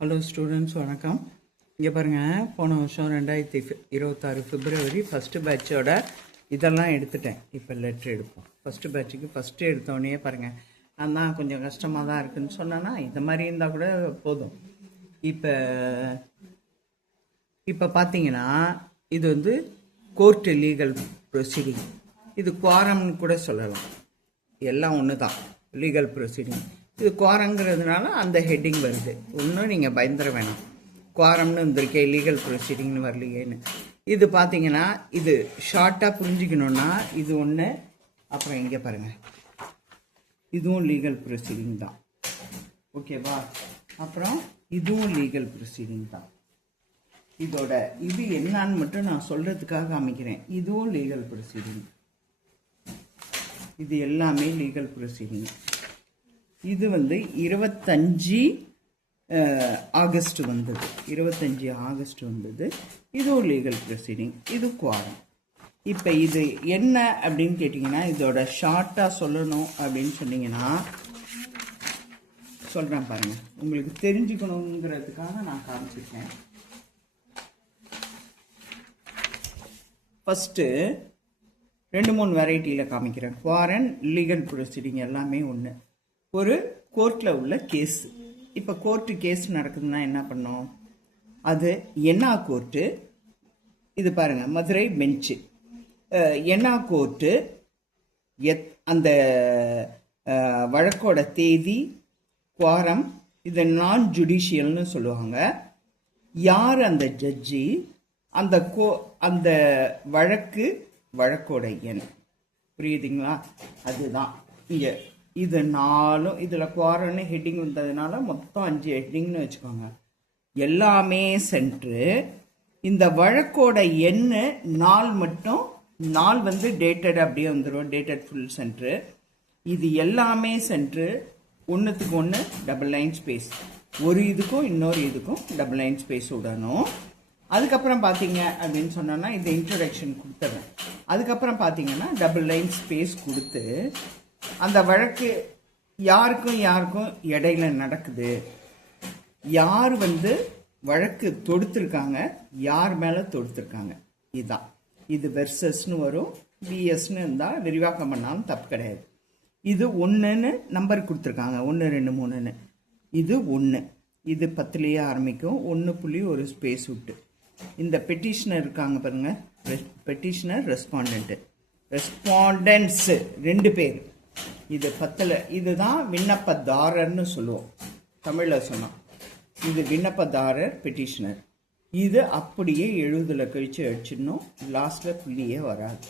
Hello students, வணக்கம். இங்கே பாருங்கள், போன வருஷம் 2026 பிப்ரவரி ஃபஸ்ட்டு பேட்சோட இதெல்லாம் எடுத்துட்டேன். இப்போ லெட்ரு எடுப்போம். ஃபஸ்ட்டு பேட்சுக்கு ஃபஸ்ட்டு எடுத்தோடனே பாருங்கள், நான் தான் கொஞ்சம் கஷ்டமாக தான் இருக்குதுன்னு சொன்னேன்னா இந்த மாதிரி இருந்தால் கூட போதும். இப்போ பார்த்தீங்கன்னா இது வந்து கோர்ட்டு லீகல் ப்ரொசீடிங். இது குவாரம்னு கூட சொல்லலாம். எல்லாம் ஒன்று தான், லீகல் ப்ரொசீடிங். இது குவாரங்கிறதுனால அந்த ஹெட்டிங் வருது. ஒன்றும் நீங்கள் பயந்துட வேணாம். குவாரம்னு வந்திருக்கே, லீகல் ப்ரொசீடிங்னு வரலையேன்னு. இது பார்த்தீங்கன்னா இது ஷார்ட்டாக புரிஞ்சுக்கணுன்னா இது ஒன்று. அப்புறம் இங்கே பாருங்கள், இதுவும் லீகல் ப்ரொசீடிங் தான். ஓகேவா? அப்புறம் இதுவும் லீகல் ப்ரொசீடிங் தான். இதோட இது என்னான்னு மட்டும் நான் சொல்கிறதுக்காக அமைக்கிறேன். இதுவும் லீகல் ப்ரொசீடிங். இது எல்லாமே லீகல் ப்ரொசீடிங். இது வந்து 25 ஆகஸ்ட் வந்தது. 25 ஆகஸ்ட் வந்தது. இதுவும் லீகல் ப்ரொசீடிங். இது குவாரம். இப்போ இது என்ன அப்படின்னு கேட்டிங்கன்னா, இதோட ஷார்ட்டாக சொல்லணும் அப்படின்னு சொன்னீங்கன்னா சொல்கிறேன் பாருங்கள். உங்களுக்கு தெரிஞ்சுக்கணுங்கிறதுக்காக நான் காமிச்சிருக்கேன். ஃபஸ்ட்டு 2-3 வெரைட்டியில் காமிக்கிறேன். குவாரன், லீகல் ப்ரொசீடிங் எல்லாமே ஒன்று. ஒரு கோர்ட்டில் உள்ள கேஸ். இப்போ கோர்ட்டு கேஸ் நடக்குதுன்னா என்ன பண்ணோம்? அது என்ன கோர்ட்டு? இது பாருங்கள், மதுரை பெஞ்சு. என்ன கோர்ட்டு, அந்த வழக்கோட தேதி, குவாரம், இதை நான் ஜுடிஷியல்னு சொல்லுவாங்க. யார் அந்த ஜட்ஜி, அந்த வழக்கோட எண். புரியுதுங்களா? அதுதான் இங்கே. இது 4 இதில் குவாரன்னு ஹெட்டிங் வந்ததுனால மொத்தம் 5 ஹெட்டிங்னு வச்சுக்கோங்க. எல்லாமே சென்ட்ரு. இந்த வழக்கோட எண்ணு நாள் மட்டும், நாள் வந்து டேட்டட் அப்படியே வந்துடும். Dated full centre. இது எல்லாமே சென்ட்ரு. ஒன்றுத்துக்கு ஒன்று டபுள் லைன் ஸ்பேஸ். ஒரு இதுக்கும் இன்னொரு இதுக்கும் டபுள் லைன் ஸ்பேஸ் விடணும். அதுக்கப்புறம் பார்த்தீங்க அப்படின்னு சொன்னோன்னா இந்த இன்ட்ரடக்ஷன் கொடுத்துட்றேன். அதுக்கப்புறம் பார்த்தீங்கன்னா டபுள் லைன் ஸ்பேஸ் கொடுத்து அந்த வழக்கு யாருக்கும் இடையில நடக்குது, யார் வந்து வழக்கு தொடுத்திருக்காங்க, யார் மேலே தொடுத்திருக்காங்க, இதுதான். இது வெர்சஸ்னு வரும். பிஎஸ்ன்னு இருந்தால் விரிவாக்கம் பண்ணாலும் தப்பு கிடையாது. இது 1ன்னு நம்பர் கொடுத்துருக்காங்க. 1, 2, 3ன்னு. இது 1. இது 10லேயே ஆரம்பிக்கும். 1 ஒரு ஸ்பேஸ் விட்டு. இந்த பெட்டிஷனர் இருக்காங்க பாருங்க, பெட்டிஷனர், ரெஸ்பாண்டன்ஸ் 2 பேர். இது 10ல். இதுதான் விண்ணப்பதாரர்னு சொல்லுவோம் தமிழில் சொன்னோம். இது விண்ணப்பதாரர், பெட்டிஷனர். இது அப்படியே 70 கழிச்சு அடிச்சிடணும். லாஸ்ட்டில் புள்ளியே வராது.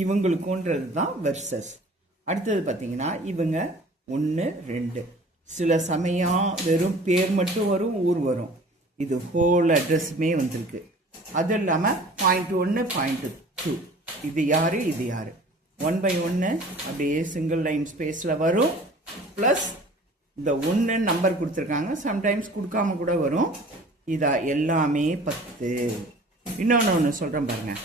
இவங்களுக்கும்ன்றது தான் வெர்சஸ். அடுத்தது பார்த்தீங்கன்னா இவங்க 1, 2. சில சமயம் வெறும் பேர் மட்டும் வரும், ஊர் வரும். இது ஹோல் அட்ரஸுமே வந்திருக்கு. அது இல்லாமல் .1, .2. இது யார், இது யார். 1 by 1 அப்படியே சிங்கிள் லைன் ஸ்பேஸில் வரும். ப்ளஸ் இந்த 1 நம்பர் கொடுத்துருக்காங்க. சம்டைம்ஸ் கொடுக்காம கூட வரும். இதா எல்லாமே 10. இன்னொன்று சொல்கிறேன் பாருங்கள்.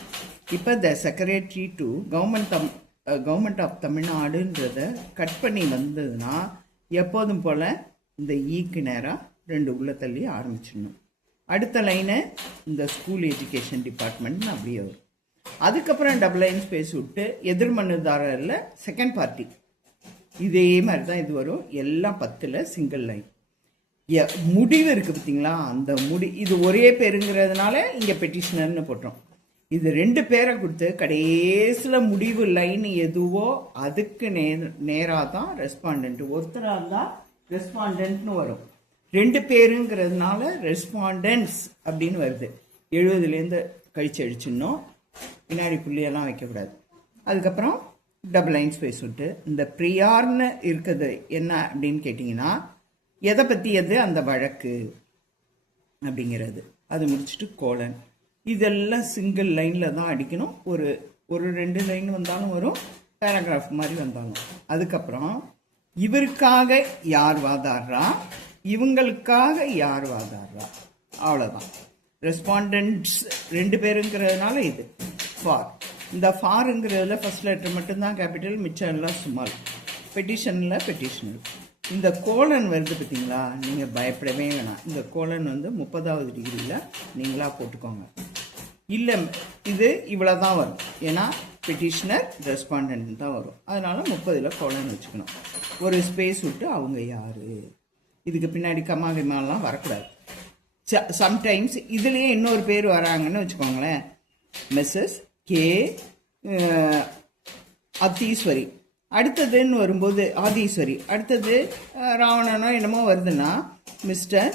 இப்போ the secretary to government of தமிழ்நாடுன்றத கட் பண்ணி வந்ததுன்னா எப்போதும் போல் இந்த ஈக்கு நேராக 2 உள்ள தள்ளி ஆரம்பிச்சிடணும். அடுத்த லைனை இந்த ஸ்கூல் எஜுகேஷன் டிபார்ட்மெண்ட்னு அப்படியே வரும். அதுக்கப்புறம் டபுள் லைன் ஸ்பேஸ் விட்டு எதிர்மனுதாரரில் செகண்ட் பார்ட்டி. இதே மாதிரி தான் இது வரும். எல்லாம் 10ல் சிங்கிள் லைன். முடிவு இருக்குது பார்த்தீங்களா, அந்த இது ஒரே பேருங்கிறதுனால இங்கே பெட்டிஷனர்னு போட்டோம். இது 2 பேரை கொடுத்து கடைசியில் முடிவு லைன் எதுவோ அதுக்கு நேராக தான் ரெஸ்பாண்டன்ட். ஒருத்தராக இருந்தால் ரெஸ்பாண்டன்ட்னு வரும். 2 பேருங்கிறதுனால ரெஸ்பாண்டன்ஸ் அப்படின்னு வருது. 70லேருந்து கழிச்சு அடிச்சிடணும். பின்னாடி புள்ளியெல்லாம் வைக்கக்கூடாது. அதுக்கப்புறம் டபுள் லைன் ஸ்பேஸ் விட்டு இந்த ப்ரியார்னு இருக்குது என்ன அப்படின்னு கேட்டிங்கன்னா, எதை பற்றி எது அந்த வழக்கு அப்படிங்கிறது. அது முடிச்சுட்டு கோலன். இதெல்லாம் சிங்கிள் லைனில் தான் அடிக்கணும். ஒரு 2 லைன் வந்தாலும் வரும், பேராகிராஃப் மாதிரி வந்தாலும். அதுக்கப்புறம் இவருக்காக யார் வாதாடுறா, இவங்களுக்காக யார் வாதாடுறா, அவ்வளோதான். ரெஸ்பாண்டன்ட்ஸ் 2 பேருங்கிறதுனால இது ஃபார். இந்த ஃபாருங்கிறதுல ஃபர்ஸ்ட் லெட்டர் மட்டும்தான் கேபிட்டல், மிச்சம் எல்லாம் ஸ்மால். பெட்டிஷனில் பெட்டிஷனர். இந்த கோலன் வருது பார்த்தீங்களா, நீங்கள் பயப்படவே வேணாம். இந்த கோலன் வந்து 30வது டிகிரியில் நீங்களாக போட்டுக்கோங்க. இல்லை இது இவ்வளோ தான் வரும், ஏன்னா பெட்டிஷனர் ரெஸ்பாண்டன்ட் தான் வரும். அதனால் 30ல் கோலன் வச்சுக்கணும். ஒரு ஸ்பேஸ் விட்டு அவங்க யார், இதுக்கு பின்னாடி கம்மா கிம்மாலாம் வரக்கூடாது. சம்டைம்ஸ் இதுலேயே இன்னொரு பேர் வராங்கன்னு வச்சுக்கோங்களேன், மிஸ்ஸஸ் கே அத்தீஸ்வரி, அடுத்ததுன்னு வரும்போது ஆதீஸ்வரி, அடுத்தது ராவணனோ என்னமோ வருதுன்னா மிஸ்டர்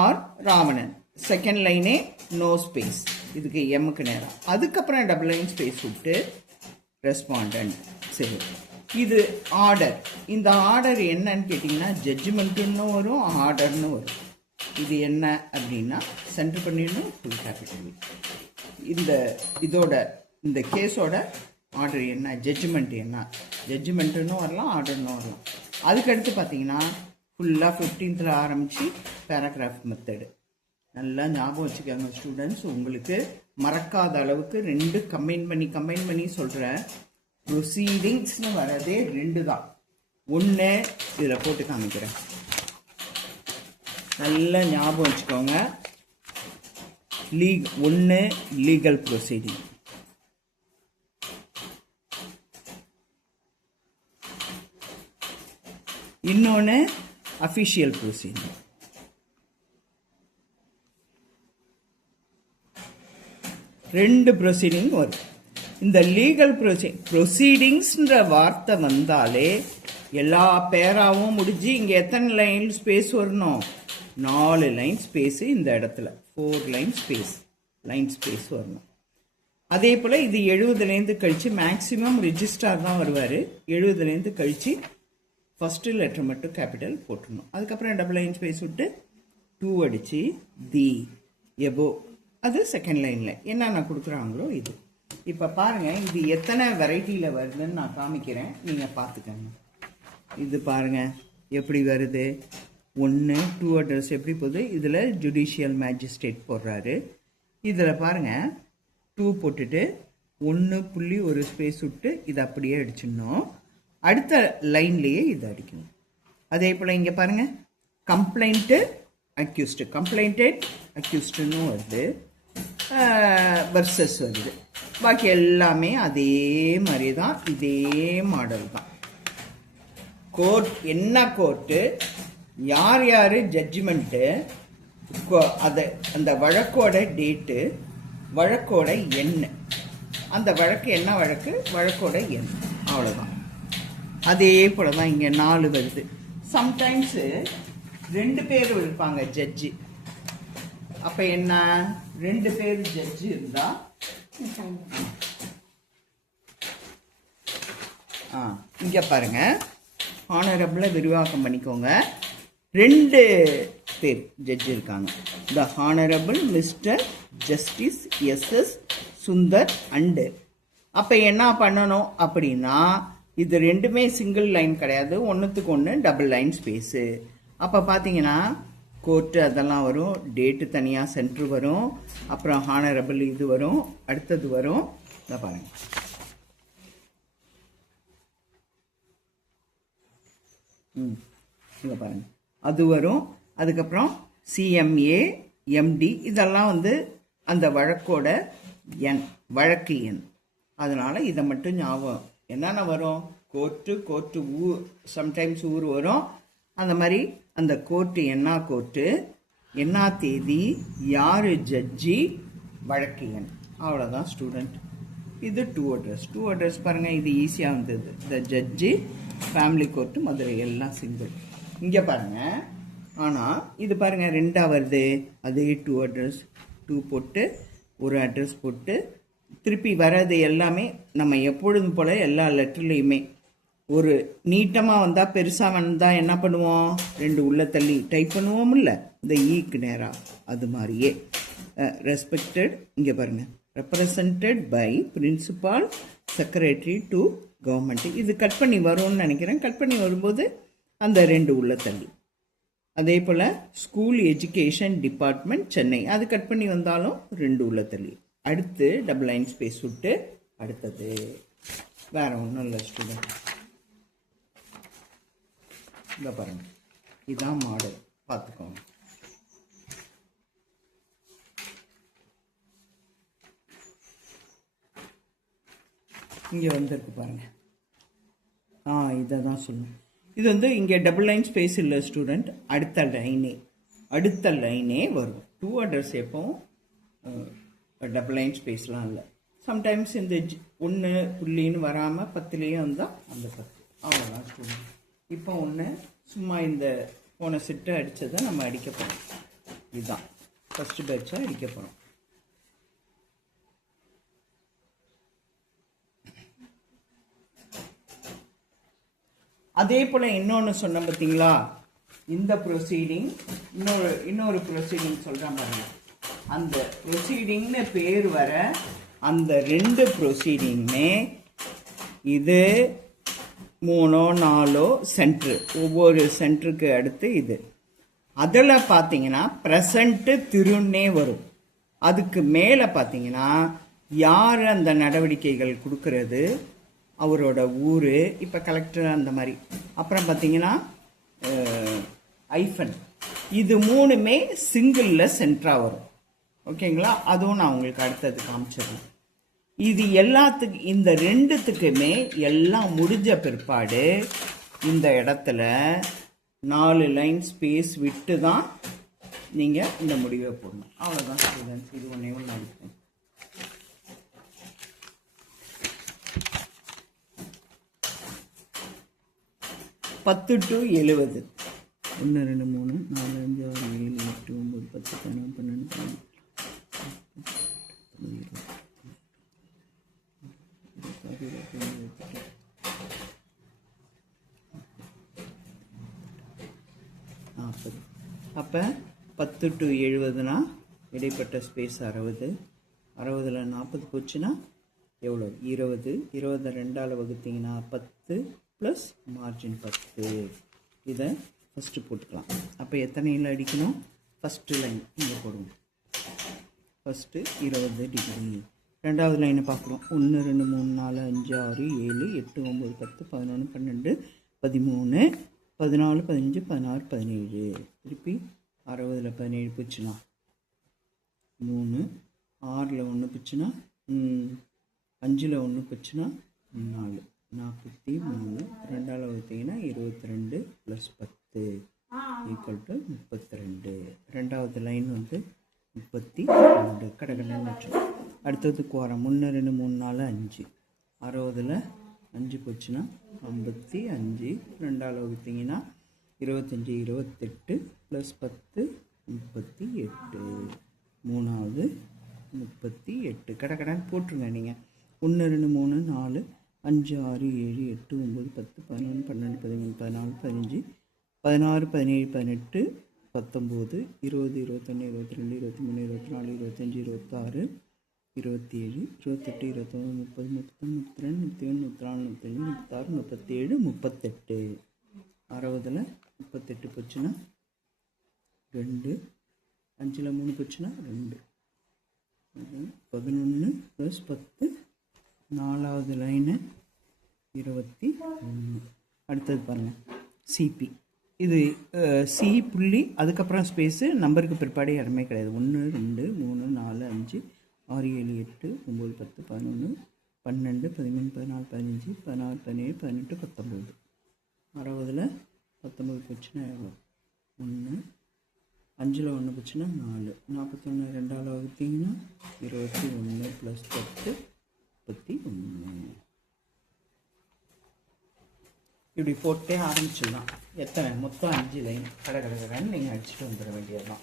ஆர் ராவணன். செகண்ட் லைனே நோ ஸ்பேஸ், இதுக்கு எம்முக்கு நேரம். அதுக்கப்புறம் டபுள் லைன் ஸ்பேஸ் விட்டு ரெஸ்பாண்டன்ட். சரி, இது ஆர்டர். இந்த ஆர்டர் என்னன்னு கேட்டிங்கன்னா ஜட்ஜ்மெண்ட்டுன்னு வரும், ஆர்டர்னு வரும். இது என்ன அப்படின்னா சென்டர் பண்ணிடணும், ஃபுல் கேபிட்டல். இந்த கேஸோட ஆர்டர் என்ன, ஜட்ஜ்மெண்ட் என்ன, ஜட்ஜ்மெண்ட்டுன்னு வரலாம், ஆர்டர்னு வரலாம். அதுக்கடுத்து பார்த்தீங்கன்னா ஃபுல்லாக 15th ஆரம்பித்து பேராகிராஃப் மெத்தடு. நல்லா ஞாபகம் வச்சுக்கோங்க ஸ்டூடெண்ட்ஸ், உங்களுக்கு மறக்காத அளவுக்கு 2 கம்பைன் பண்ணி சொல்கிறேன். ப்ரொசீடிங்ஸ்னு வரதே 2 தான். 1 இதில் போட்டு காமிக்கிறேன், நல்லா ஞாபகம் வச்சுக்கோங்க. 1 லீகல் ப்ரொசீடிங், இன்னொன்று அஃபிஷியல் ப்ரொசீடிங். ரெண்டு ப்ரொசீடிங் வரும். இந்த லீகல் ப்ரொசீடிங்ஸ்ன்ற வார்த்தை வந்தாலே எல்லா பேராவும் முடிஞ்சு இங்கே எத்தனை லைன் ஸ்பேஸ் வரணும், 4 லைன் ஸ்பேஸு. இந்த இடத்துல 4 லைன் ஸ்பேஸ் வரணும். அதே போல் இது 70லேருந்து கழித்து மேக்ஸிமம் ரிஜிஸ்ட்ரார் தான் வருவார். 70லேருந்து கழித்து ஃபஸ்ட்டு லெட்டர் மட்டும் கேபிட்டல் போட்டுடணும். அதுக்கப்புறம் டபுள் லைன் ஸ்பேஸ் விட்டு 2 அடித்து தி எபோ, அது செகண்ட் லைனில் என்னென்ன கொடுக்குறாங்களோ இது. இப்போ பாருங்கள், இது எத்தனை வெரைட்டியில் வருதுன்னு நான் காமிக்கிறேன், நீங்கள் பார்த்துக்கோங்க. இது பாருங்கள் எப்படி வருது. 1 2 அட்ரஸ் எப்படி போகுது. இதில் ஜுடிஷியல் மேஜிஸ்ட்ரேட் போடுறாரு. இதில் பாருங்கள் 2 போட்டுட்டு 1 ஸ்பேஸ் விட்டு இதை அப்படியே அடிச்சிடணும். அடுத்த லைன்லேயே இதை அடிக்கணும். அதே போல் இங்கே பாருங்கள் கம்ப்ளைண்ட்டு அக்யூஸ்டு, கம்ப்ளைண்டட் அக்யூஸ்டுன்னு வருது, வர்சஸ் வருது. பாக்கி எல்லாமே அதே மாதிரி தான், இதே மாடல் தான். கோர்ட் என்ன கோர்ட்டு, யார் யார் ஜட்ஜ்மெண்ட்டு, அதை அந்த வழக்கோட டேட்டு, வழக்கோட எண், அந்த வழக்கு என்ன வழக்கு, வழக்கோட எண், அவ்வளோதான். அதே போல் தான் இங்கே 4 வருது. சம்டைம்ஸு 2 பேர் இருப்பாங்க ஜட்ஜி. அப்போ என்ன, 2 பேர் ஜட்ஜி இருந்தால் இங்கே பாருங்கள் ஹானரபிளாக விரிவாக்கம் பண்ணிக்கோங்க. 2 பேர் ஜட்ஜி இருக்காங்க. த honourable Mr justice SS Sundar and. அப்போ என்ன பண்ணணும் அப்படின்னா, இது 2மே சிங்கிள் லைன் கிடையாது, 1க்கு 1 டபுள் லைன் ஸ்பேஸு. அப்போ பார்த்தீங்கன்னா கோர்ட்டு அதெல்லாம் வரும், டேட்டு தனியாக சென்ட்ரு வரும், அப்புறம் ஹானரபிள் இது வரும், அடுத்தது வரும். இதை பாருங்கள், இங்கே பாருங்கள் அது வரும். அதுக்கப்புறம் சிஎம்ஏ எம்டி இதெல்லாம் வந்து அந்த வழக்கோட எண், வழக்கு எண். அதனால் இதை மட்டும் ஞாபகம். என்னென்ன வரும், கோர்ட்டு ஊர், சம்டைம்ஸ் ஊர் வரும். அந்த மாதிரி அந்த கோர்ட்டு என்ன கோர்ட்டு, என்ன தேதி, யார் ஜட்ஜி, வழக்கு எண், அவ்வளோதான் ஸ்டூடெண்ட். இது 2 அட்ரஸ் பாருங்கள், இது ஈஸியாக வந்தது. த ஜட்ஜி, ஃபேமிலி கோர்ட்டு, மதுரை, எல்லாம் சிங்கிள். இங்கே பாருங்கள், ஆனால் இது பாருங்கள் 2 வருது. அதே 2 அட்ரஸ், 2 போட்டு 1 அட்ரஸ் போட்டு திருப்பி வர்றது எல்லாமே நம்ம எப்பொழுதும் போல் எல்லா லெட்டர்லேயுமே ஒரு நீட்டமாக வந்தால், பெருசாக வந்தால் என்ன பண்ணுவோம், 2 உள்ள தள்ளி டைப் பண்ணுவோம்ல, இந்த ஈக்கு நேராக. அது மாதிரியே ரெஸ்பெக்டட், இங்கே பாருங்கள் represented by principal secretary to government. இது கட் பண்ணி வரும்னு நினைக்கிறேன். கட் பண்ணி வரும்போது அந்த 2 உள்ள தள்ளி. அதே போல் ஸ்கூல் எஜுகேஷன் டிபார்ட்மெண்ட் சென்னை, அது கட் பண்ணி வந்தாலும் 2 உள்ள தள்ளி. அடுத்து டபுள் லைன் ஸ்பேஸ் விட்டு அடுத்தது. வேறு ஒன்றும் இல்லை ஸ்டூடெண்ட். இங்கே பாருங்கள், இதான் மாடல், பார்த்துக்கோங்க. இங்கே வந்துருக்கு பாருங்க. இதை தான் சொல்லணும். இது வந்து இங்கே டபுள் லைன் ஸ்பேஸ் இல்லை ஸ்டூடெண்ட், அடுத்த லைனே வரும். 2 அட்ரஸ் எப்பவும் டபுள் லைன் ஸ்பேஸ்லாம் இல்லை. சம்டைம்ஸ் இந்த 1 புள்ளின்னு வராமல் 10லேயும் வந்தால் அந்த 10, அவ்வளோதான் ஸ்டூடெண்ட். இப்போ ஒன்று சும்மா இந்த போன செட்டை அடித்ததை நம்ம அடிக்க போகிறோம். இதுதான் ஃபஸ்ட்டு பேட்சாக அடிக்க போகிறோம். அதே போல் இன்னொன்று சொன்னேன் பார்த்தீங்களா, இந்த ப்ரொசீடிங் இன்னொரு ப்ரொசீடிங் சொல்கிறேன் பாருங்க. அந்த ப்ரொசீடிங்னு பேர் வர அந்த 2 ப்ரொசீடிங்குமே இது 3 4 சென்ட்ரு, ஒவ்வொரு சென்டருக்கு அடுத்து இது. அதில் பார்த்தீங்கன்னா ப்ரெசண்ட்டு திருன்னே வரும். அதுக்கு மேலே பார்த்தீங்கன்னா யார் அந்த நடவடிக்கைகள் கொடுக்கறது, அவரோட ஊர், இப்போ கலெக்டர் அந்த மாதிரி. அப்புறம் பார்த்தீங்கன்னா ஐஃபன், இது 3மே சிங்கிளில் சென்டராக வரும். ஓகேங்களா? அதுவும் நான் உங்களுக்கு அடுத்தது காமிச்சிடுறேன். இது எல்லாத்துக்கும் இந்த 2த்துக்குமே எல்லாம் முடிஞ்ச பிற்பாடு இந்த இடத்துல 4 லைன் ஸ்பேஸ் விட்டு தான் நீங்கள் இந்த முடிவை போடணும். அவ்வளோதான் ஸ்டூடெண்ட்ஸ். இது ஒன்றே ஒன்று அடிப்பேன். பத்து டு 70. 1 2 3 4 5 6 7 8 9 10 11 12 40. அப்போ 10 டு 70னா இடைப்பட்ட ஸ்பேஸ் 60. 60ல் 40 போச்சுன்னா எவ்வளோ? 20. 20 2ஆல் வகுத்தீங்கன்னா 10 ப்ளஸ் மார்ஜின் 10. இதை ஃபஸ்ட்டு போட்டுக்கலாம். அப்போ எத்தனையில் அடிக்கணும்? ஃபஸ்ட்டு லைன் இங்கே போடுவோம். First 20 degree. ரெண்டாவது லைனை பார்க்குறோம். 1 2 3 4 5 6 7 8 9 10 11 12 13 14 15 16 17. திருப்பி 60ல் 17 போச்சுன்னா 3, 6ல் 1 போச்சுன்னா 5ல் 1 போச்சுன்னா 4. 43. 2ஆல் வகுத்தீங்கன்னா 22 ப்ளஸ் 10 ஈக்குவல் டு 32. ரெண்டாவது லைன் வந்து 32. கடகடன்னு வச்சோம். அடுத்ததுக்கு வரோம். 1 2 3 4 5. 60ல் 5 போச்சுன்னா 55. 2ஆல் வகுத்தீங்கன்னா 25 28 ப்ளஸ் 10 38. மூணாவது 38. கடகடன்னு போட்டுருங்க நீங்கள். 1 2 3 4 5 6 7 8 9 10 11 12 13 14 15 16 17 18 19 20 21 22 23 24 25 26 27 28 29 30 31 32 33 34 35 36 37 38. 60ல் 38 போச்சுன்னா 2. 5ல் 3 போச்சுன்னா 2. 11 ப்ளஸ் 10. 4வது லைனு 21. அடுத்தது பாருங்கள் சிபி. இது சி புள்ளி, அதுக்கப்புறம் ஸ்பேஸு, நம்பருக்கு பிற்பாடு இடமே கிடையாது. 1 2 3 4 5 6 7 8 9 10 11 12 13 14 15 16 17 18 19. 60ல் 19 போச்சுன்னா 1. 5ல் 1 போச்சுன்னா 4. 41 2ஆல் வகுத்தீங்கன்னா 21 ப்ளஸ் 10 31. இப்படி போட்டே ஆரம்பிச்சிடலாம். எத்தனை? மொத்தம் 5 லைன். கடகடகடன்னு நீங்கள் அடிச்சுட்டு வந்துட வேண்டியதுதான்.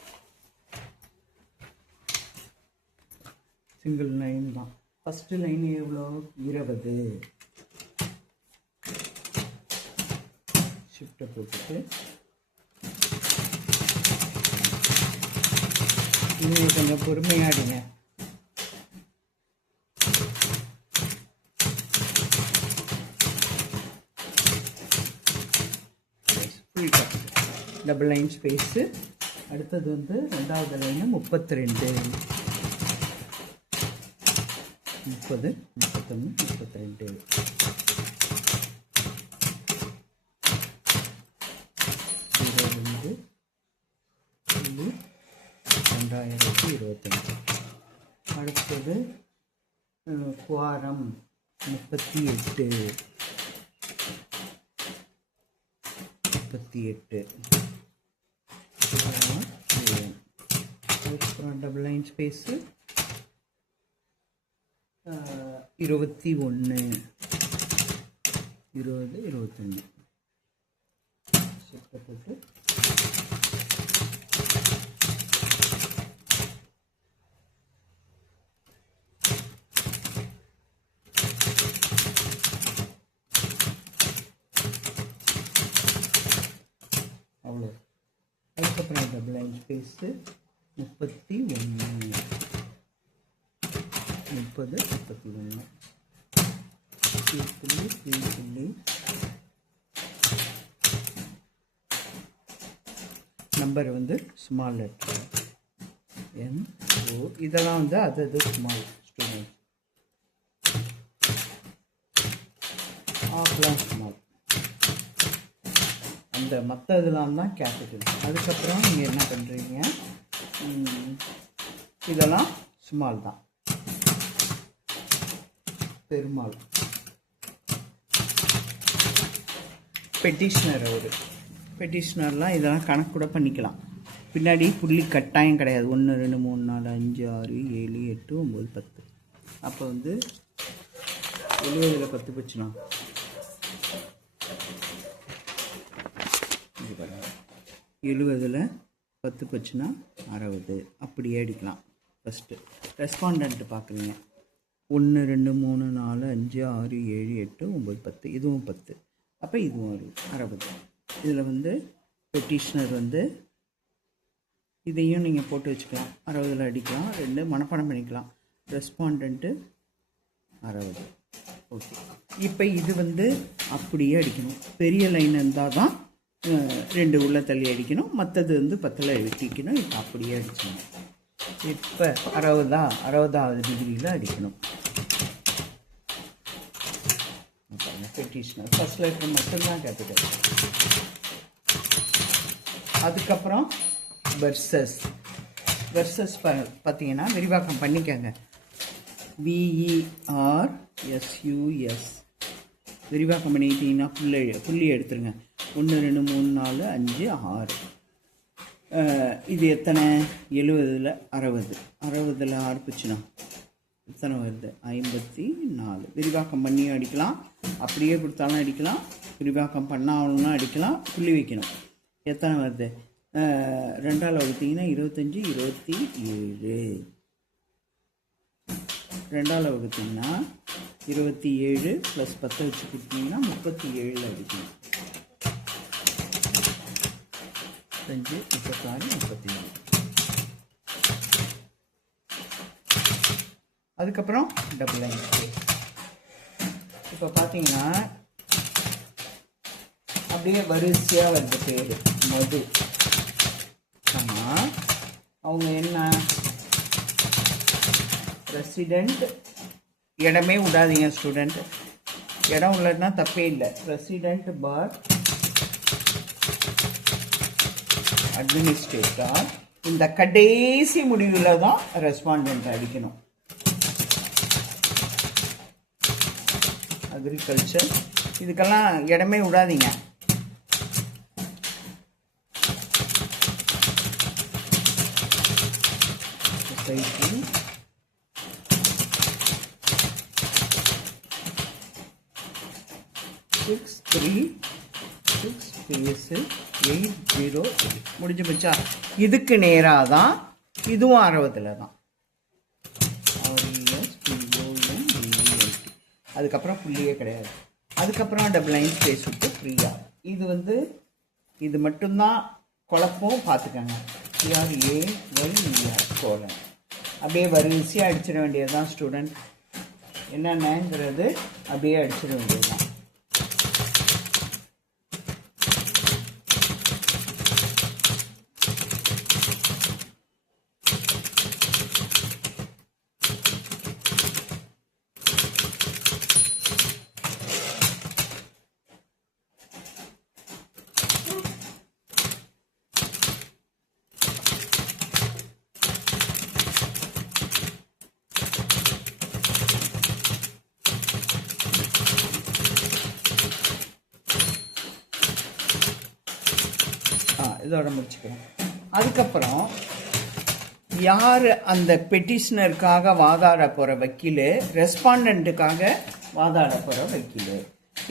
சிங்கிள் லைன் தான். ஃபஸ்ட்டு லைன் எவ்வளோ? 20. ஷிஃப்ட்டை போட்டுட்டு நீங்கள் கொஞ்சம் பொறுமையாடுங்க. Double line space. அடுத்தது வந்து ரெண்டாவது லைனு 32. 30 31 32. 22 2025. அடுத்தது குவாரம் 38. அதுக்கப்புறம் டபுள் லைன் ஸ்பேஸு 21, 20, 21 போட்டு அவ்வளோ. அதுக்கப்புறம் டபுள் லைன் ஸ்பேஸு 31, 30, 31 புள்ளி நம்பர் வந்து ஸ்மால் லெட்டர் NO. இதெல்லாம் வந்து அது ஸ்மால் ஸ்டூடெண்ட் ஆஃப்லாம் ஸ்மால், அந்த மற்ற இதெல்லாம் தான் கேபிட்டல். அதுக்கப்புறம் நீங்கள் என்ன பண்ணுறீங்க, இதெல்லாம் ஸ்மால் தான் பெருமாள். பெட்டிஷ்னர் பெட்டிஷ்னர்லாம் இதெல்லாம் கணக்கு கூட பண்ணிக்கலாம். பின்னாடி புள்ளி கட்டாயம் கிடையாது. 1 2 3 4 5 6 7 8 9 10. அப்போ வந்து 70ல் 10 போச்சுனா 70ல் 10 போச்சுன்னா 60. அப்படியே அடிக்கலாம். ஃபஸ்ட்டு ரெஸ்பாண்டன்ட் பார்க்குறீங்க. 1 2 3 4 5 6 7 8 9 10. இதுவும் 10. அப்போ இதுவும் 60. இதில் வந்து பெட்டிஷ்னர் வந்து இதையும் நீங்கள் போட்டு வச்சுக்கலாம். 60ல் அடிக்கலாம். 2 மனப்பாடம் பண்ணிக்கலாம். ரெஸ்பாண்டன்ட்டு 60. ஓகே. இப்போ இது வந்து அப்படியே அடிக்கணும். பெரிய லைன் இருந்தால் தான் 2 உள்ள தள்ளி அடிக்கணும். மற்றது வந்து 10ல் வெட்டிக்கணும். இப்போ அப்படியே அடிக்கணும். இப்போ 60வது டிகிரியில் அடிக்கணும். பெட்டிஷ்னர் ஃபர்ஸ்ட் லெட்டர் மட்டும்தான் கேபிட்டல். அதுக்கப்புறம் வெர்சஸ் பார்த்தீங்கன்னா விரிவாக்கம் பண்ணிக்கங்க. VERSUS விரிவாக்கம் பண்ணிக்கிட்டீங்கன்னா புள்ளி எடுத்துருங்க. 1 2 3 4 5 6. இது எத்தனை? 70ல் 60. 60ல் 6 போச்சுன்னா எத்தனை வருது? 54. விரிவாக்கம் பண்ணியும் அடிக்கலாம், அப்படியே கொடுத்தாலும் அடிக்கலாம், விரிவாக்கம் பண்ணாலும் அடிக்கலாம். புள்ளி வைக்கணும். எத்தனை வருது? 2ஆல் வகுத்தீங்கன்னா 25, 27. 2ஆல் வகுத்தீங்கன்னா 27 + 10 வச்சு கொடுத்தீங்கன்னா 37ல் அடிக்கணும். 25, 36, 37. அதுக்கப்புறம் டபுள் லைன் ஸ்பேஸ். இப்போ பார்த்தீங்கன்னா அப்படியே வரிசையாக வருது பேர் மது. ஆனால் அவங்க என்ன ரெசிடெண்ட் இடமே விடாதீங்க ஸ்டூடெண்ட். இடம் உள்ளதுன்னா தப்பே இல்லை. ரெசிடெண்ட் பார் அட்மினிஸ்ட்ரேட்டர். இந்த கடைசி முடிவில் தான் ரெஸ்பாண்டன்ட் அடிக்கணும். அக்ரிகல்ச்சர் இதுக்கெல்லாம் இடமே விடாதீங்க. சொசைட்டி சிக்ஸ் 80 முடிஞ்சு போச்சா? இதுக்கு நேராக தான் இதுவும் 60ல் தான். அதுக்கப்புறம் புள்ளியே கிடையாது. அதுக்கப்புறம் டபுள் லைன் ஸ்பேஸ் விட்டு ஃப்ரீயாக. இது வந்து இது மட்டும்தான் குழப்பம், பார்த்துக்கோங்க. CRAYER கோலன் அப்படியே வரிசையாக அடிச்சிட வேண்டியது தான் ஸ்டூடெண்ட். என்னென்னங்கிறது அப்படியே அடிச்சிட வேண்டியது தான். இதோட முடிச்சுக்கிறோம். அதுக்கப்புறம் யார் அந்த பெட்டிஷனருக்காக வாதாட போகிற வக்கீல், ரெஸ்பாண்டண்ட்டுக்காக வாதாட போகிற வக்கீல்.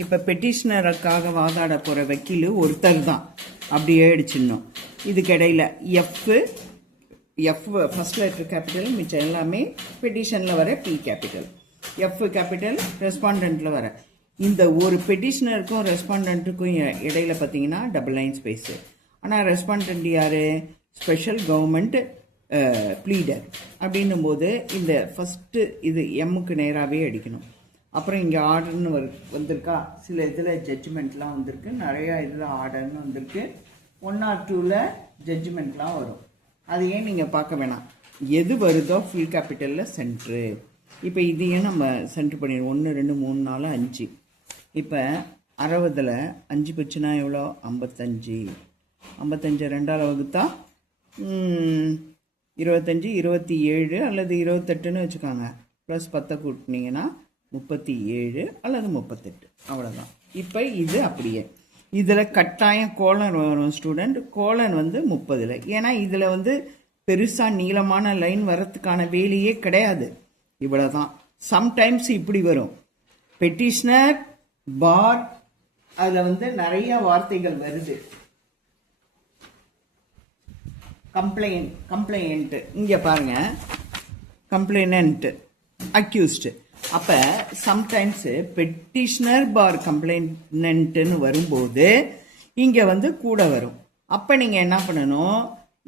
இப்போ பெட்டிஷனருக்காக வாதாட போகிற வக்கீல் ஒருத்தர் தான், அப்படியே அடிச்சிடணும். இதுக்கு இடையில் எஃப் ஃபர்ஸ்ட் லெட்டர் கேபிட்டல், மிச்சம் எல்லாமே பெட்டிஷனில் வர பி கேபிட்டல். எஃப் கேபிட்டல் ரெஸ்பாண்டண்ட்டில் வர. இந்த ஒரு பெட்டிஷனருக்கும் ரெஸ்பாண்டண்ட்டுக்கும் இடையில பார்த்தீங்கன்னா டபுள் லைன் ஸ்பேஸு. ஆனால் ரெஸ்பாண்டண்ட் யார்? Special government pleader. அப்படின்னும் போது இந்த ஃபஸ்ட்டு இது எம்முக்கு நேராகவே அடிக்கணும். அப்புறம் இங்கே ஆர்டர்னு வந்திருக்கா, சில இதில் ஜட்ஜ்மெண்ட்லாம் வந்திருக்கு, நிறையா இதில் ஆர்டர்னு வந்திருக்கு. 1 or 2ல் ஜட்ஜ்மெண்ட்லாம் வரும். அது ஏன் நீங்கள் பார்க்க வேணாம், எது வருதோ ஃபுல் கேபிட்டலில் சென்ட்ரு. இப்போ இதையும் நம்ம சென்ட்ரு பண்ணிடுவோம். 1 2 3 4 5. இப்போ 60ல் 5 போச்சுன்னா எவ்வளோ? 55. 55 2ஆல் வகுத்தா 25, 27 அல்லது 28ன்னு வச்சுக்காங்க. ப்ளஸ் 10 கூட்டினீங்கன்னா 37 அல்லது 38. அவ்வளோதான். இப்போ இது அப்படியே இதில் கட்டாயம் கோலன் வரும் ஸ்டூடெண்ட். கோலன் வந்து 30ல். ஏன்னா இதில் வந்து பெருசாக நீளமான லைன் வரத்துக்கான வேலையே கிடையாது. இவ்வளோதான். சம்டைம்ஸ் இப்படி வரும், பெட்டிஷனர் பார், அதில் வந்து நிறைய வார்த்தைகள் வருது. கம்ப்ளைண்ட் இங்கே பாருங்க, கம்ப்ளைனன்ட், அக்யூஸ்டு. அப்போ சம்டைம்ஸ் பெட்டிஷனர் பார் கம்ப்ளைனன்ட்னு வரும்போது இங்கே வந்து கூட வரும். அப்போ நீங்கள் என்ன பண்ணணும்,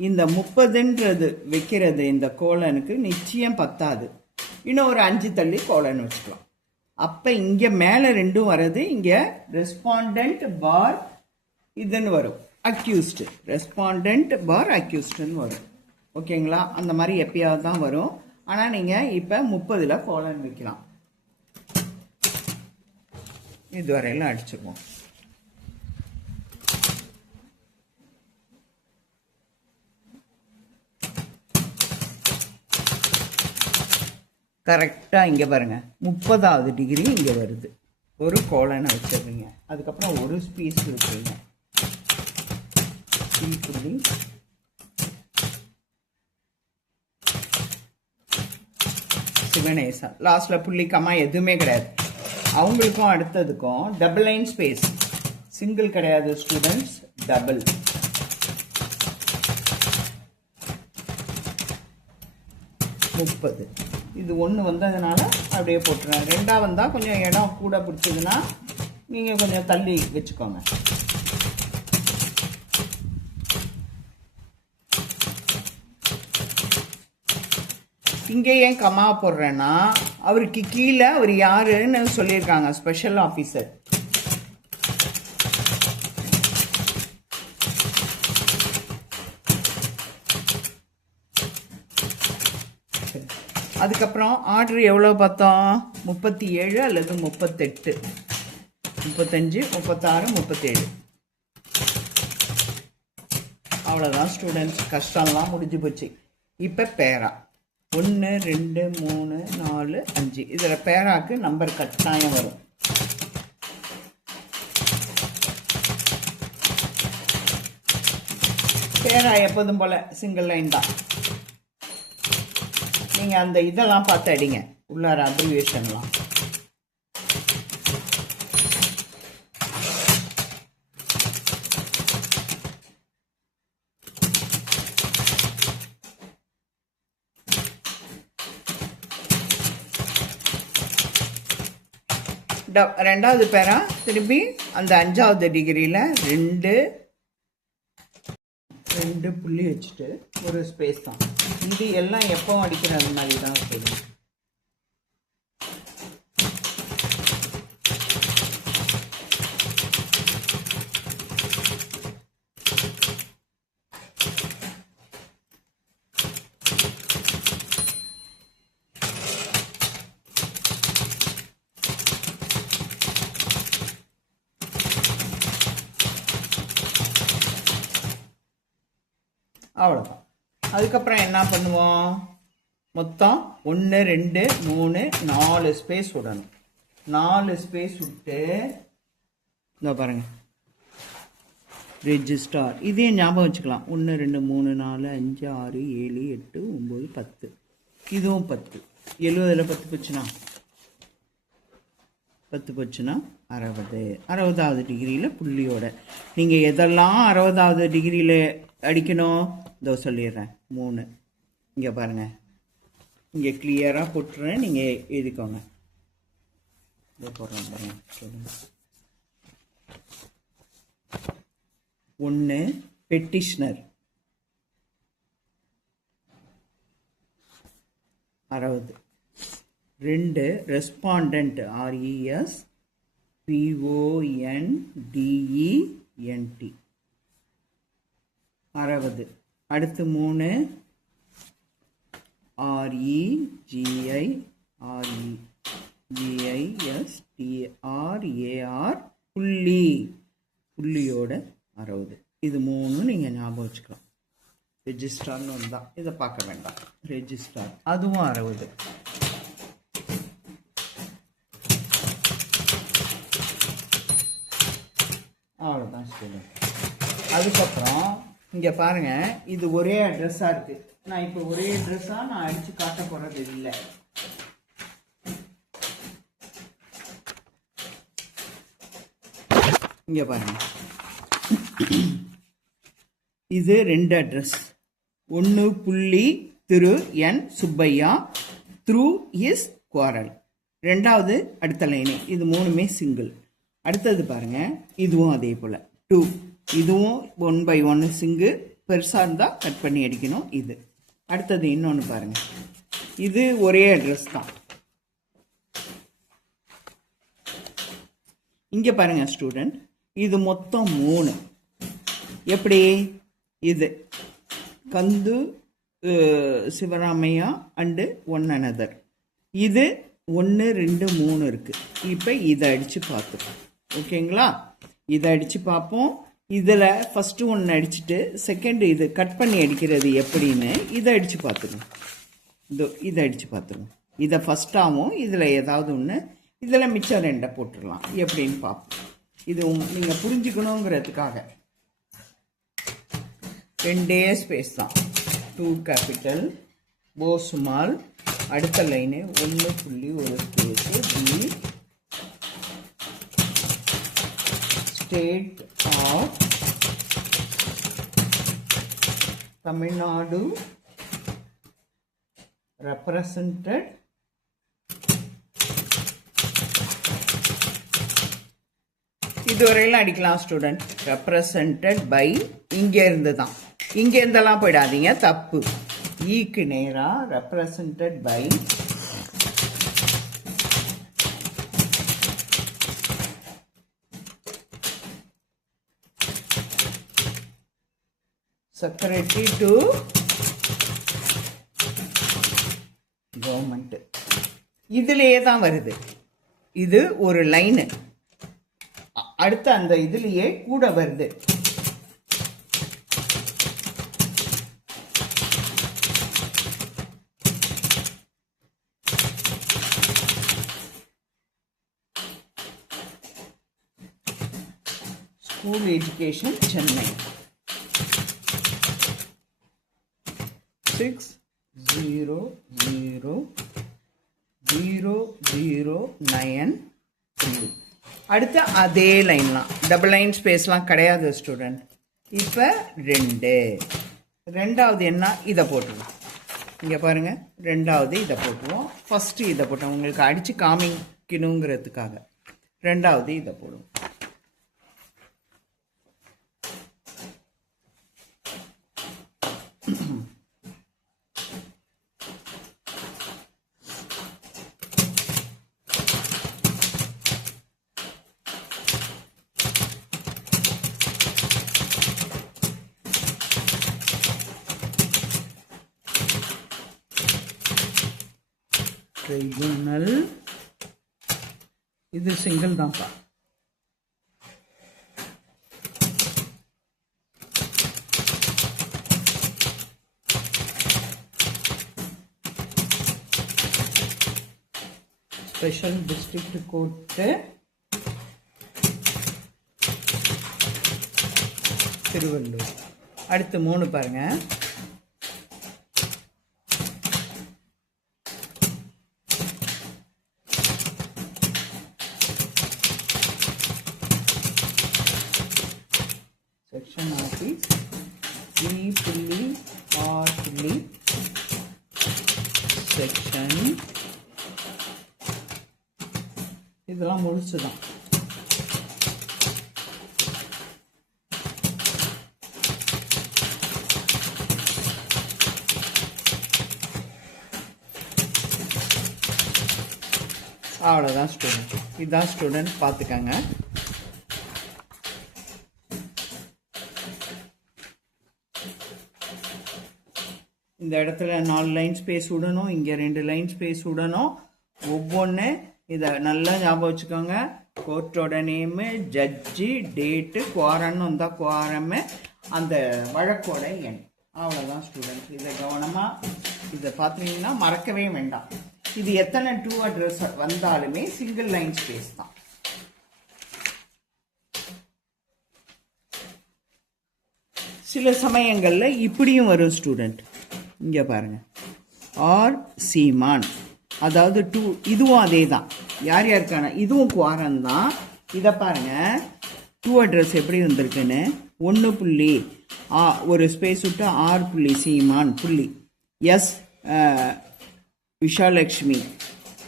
இந்த 30ன்றது வைக்கிறது இந்த கோலனுக்கு நிச்சயம் பத்தாது. இன்னும் ஒரு 5 தள்ளி கோலன் வச்சுக்கலாம். அப்போ இங்கே மேலே 2ம் வர்றது, இங்கே ரெஸ்பாண்டன்ட் பார் இதுன்னு வரும், அக்யூஸ்டு. ரெஸ்பாண்டன்ட் பார் அக்யூஸ்டுன்னு வரும். ஓகேங்களா? அந்த மாதிரி எப்பயாவது தான் வரும். ஆனால் நீங்கள் இப்போ 30ல் கோலன் வைக்கலாம். இதுவரையெல்லாம் அடிச்சிருவோம். கரெக்டாக இங்கே பாருங்கள், 30வது டிகிரி இங்கே வருது. ஒரு கோலனை வச்சிடுறீங்க. அதுக்கப்புறம் ஒரு ஸ்பீஸ் வச்சுருங்க. புள்ளி சிவனேசா. லாஸ்ட்டில் புள்ளி கம்மா எதுவுமே கிடையாது. அவங்களுக்கும் அடுத்ததுக்கும் டபுள் லைன் ஸ்பேஸ், சிங்கிள் கிடையாது ஸ்டூடெண்ட்ஸ், டபுள். இது 1 வந்ததுனால அப்படியே போட்டுருவேன். 2ஆ வந்தால் கொஞ்சம் இடம் கூட பிடிச்சதுன்னா நீங்கள் கொஞ்சம் தள்ளி வச்சுக்கோங்க. இங்கே ஏன் கமா போடுறேன்னா, அவருக்கு கீழே அவர் யாருன்னு சொல்லியிருக்காங்க, ஸ்பெஷல் ஆஃபீஸர். அதுக்கப்புறம் ஆர்டர் எவ்வளோ பார்த்தோம்? 37 அல்லது 38, 35, 36, 37. அவ்வளோதான் ஸ்டூடெண்ட்ஸ், கஷ்டம்லாம் முடிஞ்சு போச்சு. இப்போ பேரா 1 2 3 4 5. இதில் பேராக்கு நம்பர் கட்டாயம் வரும். பேரா எப்போதும் போல் சிங்கிள் லைன் தான். நீங்கள் அந்த இதெல்லாம் பார்த்து அடிங்க, உள்ளார அப்ரிவியேஷன்லாம். ரெண்டாவது பேரா திருப்பி அந்த 5வது டிகிரியில் 2 புள்ளி வச்சுட்டு ஒரு ஸ்பேஸ் தான். இது எல்லாம் எப்போ அடிக்கிற அந்த மாதிரி தான் செய்யணும். அவ்வளோதான். அதுக்கப்புறம் என்ன பண்ணுவோம், மொத்தம் 1 2 3 4 ஸ்பேஸ் விடணும். 4 ஸ்பேஸ் விட்டு இந்த பாருங்க, ரெஜிஸ்டார். இதையும் ஞாபகம் வச்சுக்கலாம். 1 2 3 4 5 6 7 8 9 10. இதுவும் 10. 70ல் 10 போச்சுன்னா 10 போச்சுன்னா 60. 60வது டிகிரியில் புள்ளியோட நீங்கள் எதெல்லாம் 60வது டிகிரியில் அடிக்கணும் இதோ சொல்லிடுறேன். 3 இங்கே பாருங்கள், இங்கே கிளியராக போட்டுறேன், நீங்கள் எழுதிக்கோங்க. இதை போடுறேன் பாருங்க. சொல்லுங்கள். 1 பெட்டிஷனர் 60. 2 respondent RESPONDENT 60. அடுத்து 3 REGISTRAR புள்ளியோட 60. இது 3 நீங்கள் ஞாபகம் வச்சுக்கலாம். ரெஜிஸ்டார்னு ஒன்று தான், இதை பார்க்க வேண்டாம். ரெஜிஸ்டார் அதுவும் 60. அவ்வளோதான் ஸ்டூடெண்ட். அதுக்கப்புறம் இங்கே பாருங்கள், இது ஒரே அட்ரஸாக இருக்குது. நான் இப்போ ஒரே அட்ரஸாக நான் அடித்து காட்ட போகிறது இல்லை. இங்கே பாருங்க, இது 2 அட்ரஸ். 1 புள்ளி திரு என் சுப்பையா த்ரூ இஸ் குவாரல். 2வது அடுத்த லைனு. இது 3மே சிங்கிள். அடுத்தது பாருங்க, இதுவும் அதே போல் 2. இதுவும் 1 by 1 சிங்கிள். பெருசாக இருந்தால் கட் பண்ணி அடிக்கணும். இது அடுத்தது இன்னொன்று பாருங்க, இது ஒரே அட்ரஸ் தான். இங்கே பாருங்க ஸ்டூடெண்ட், இது மொத்தம் 3. எப்படி? இது கந்து சிவராமையா அண்டு 1 another. இது 1 2 3 இருக்கு. இப்போ இதை அடித்து பார்த்துப்போம். ஓகேங்களா? இதை அடித்து பார்ப்போம். இதில் ஃபஸ்ட்டு 1 அடிச்சுட்டு செகண்ட் இது கட் பண்ணி அடிக்கிறது எப்படின்னு இதை அடித்து பார்த்துக்கணும். இதை அடித்து பார்த்துக்கணும். இதை ஃபஸ்ட்டாகவும் இதில் ஏதாவது ஒன்று, இதில் மிச்சம் 2 போட்டுடலாம். எப்படின்னு பார்ப்போம். இது நீங்கள் புரிஞ்சுக்கணுங்கிறதுக்காக 2 ஸ்பேஸ் தான். 2 கேபிட்டல் ஓ ஸ்மால். அடுத்த லைனு 1 புள்ளி ஒரு space B state of Tamil Nadu represented இதுவரையிலும் அடிக்கலாம் ஸ்டூடெண்ட். ரெப்ரசன்டட் பை இங்கே இருந்து தான். இங்கே இருந்தெல்லாம் போயிடாதீங்க, தப்பு. ஈக்கு நேராக represented by secretary to government. இதுலேயே தான் வருது. இது ஒரு லைனு. அடுத்த அந்த இதுலேயே கூட வருது. School education Chennai 600009. அடுத்து அதே லைன்லாம் டபுள் லைன் ஸ்பேஸ்லாம் கிடையாது ஸ்டூடெண்ட். இப்போ 2வது என்ன? இதை போட்டுருவோம். இங்கே பாருங்கள், 2வது இதை போட்டுருவோம். ஃபஸ்ட்டு இதை போட்டோம் உங்களுக்கு அடித்து காமிக்கணுங்கிறதுக்காக. 2வது இதை போடுவோம். ட்ரைபுனல் இது சிங்கிள் தான்ப்பா. Special district court Tiruvallur. அடுத்து 3 பாருங்க. செக்ஷன் ஆஃபீஸ் புள்ளி ஆர் புள்ளி செக்ஷன். இதெல்லாம் முடிச்சுதான். அவ்வளோதான் ஸ்டூடெண்ட். இதுதான் ஸ்டூடெண்ட், பார்த்துக்கங்க. இந்த இடத்துல 4 லைன் ஸ்பேஸ் விடணும், இங்கே 2 லைன் ஸ்பேஸ் விடணும். ஒவ்வொன்று இதை நல்லா ஞாபகம் வச்சுக்கோங்க. கோர்ட்டோட நேமு, ஜட்ஜி, டேட்டு, குவாரன்னு வந்தால் குவாரமு, அந்த வழக்கோட எண். அவ்வளோதான் ஸ்டூடெண்ட். இதை கவனமாக இதை பார்த்தீங்கன்னா மறக்கவே வேண்டாம். இது எத்தனை டூ அட்ரஸ் வந்தாலுமே சிங்கிள் லைன் ஸ்பேஸ் தான். சில சமயங்களில் இப்படியும் வரும் ஸ்டூடெண்ட். இங்கே பாருங்க, ஆர் சீமான், அதாவது 2. இதுவும் அதே தான். யார் யாருக்கான இதுவும் குவாரன் தான். இதை பாருங்க, 2 அட்ரஸ் எப்படி வந்திருக்குன்னு. 1 புள்ளி ஒரு ஸ்பேஸ் விட்டு ஆர் புள்ளி சீமான் புள்ளி எஸ் விஷாலட்சுமி.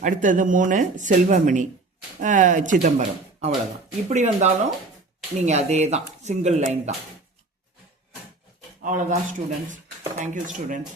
அடுத்தது 3 செல்வமணி சிதம்பரம். அவ்வளோதான். இப்படி வந்தாலும் நீங்கள் அதே தான், சிங்கிள் லைன் தான். அவ்வளோதான் ஸ்டூடெண்ட்ஸ். Thank you students.